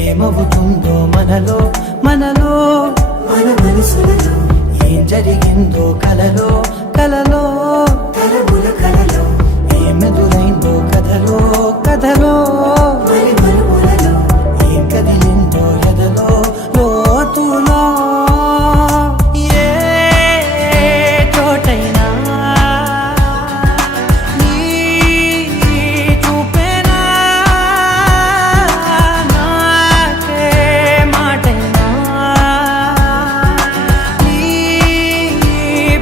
ఏమవుతుందో మనలో మనలో మన మనసులలో ఏం జరిగిందో కలలో కలలో తరముల కలలో ఏమెదురైందో కథలో కథలో మరి మరుపులలో ఏం కదిలిందో ఎదలో లోతులో ఏ చోటైనా నీ చూపేనా నాకే మాటైనా నీ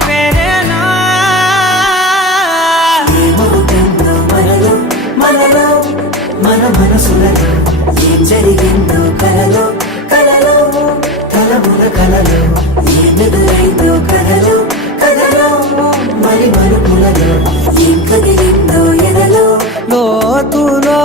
పేరేనా ఏమవుతుందో మనలో మనలో మన మనసులలో ఏం జరిగిందో కలలో కలలో తలముల కలలో ఏమెదురైందో కథలో కథలో మరి మరుపులలో ఏం కదిలిందో ఎదలో లోతులో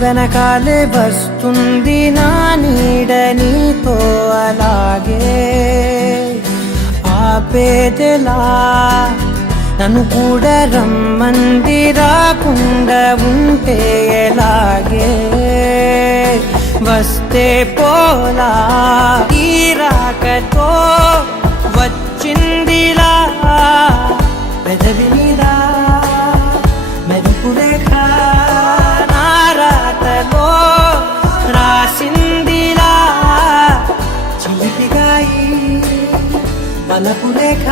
వెనకాలే వస్తుంది నా నీడ నీతో అలాగే ఆపేదెలా నన్ను కూడా రమ్మంది రాకుండా ఉంటే ఎలాగే వస్తే పోలా ఈ రాకతో వచ్చిందిలా పెదవి మీద మెరుపు రేఖ రాతలో రాసిందిలా చిలిపిగాయి బలపు లేఖ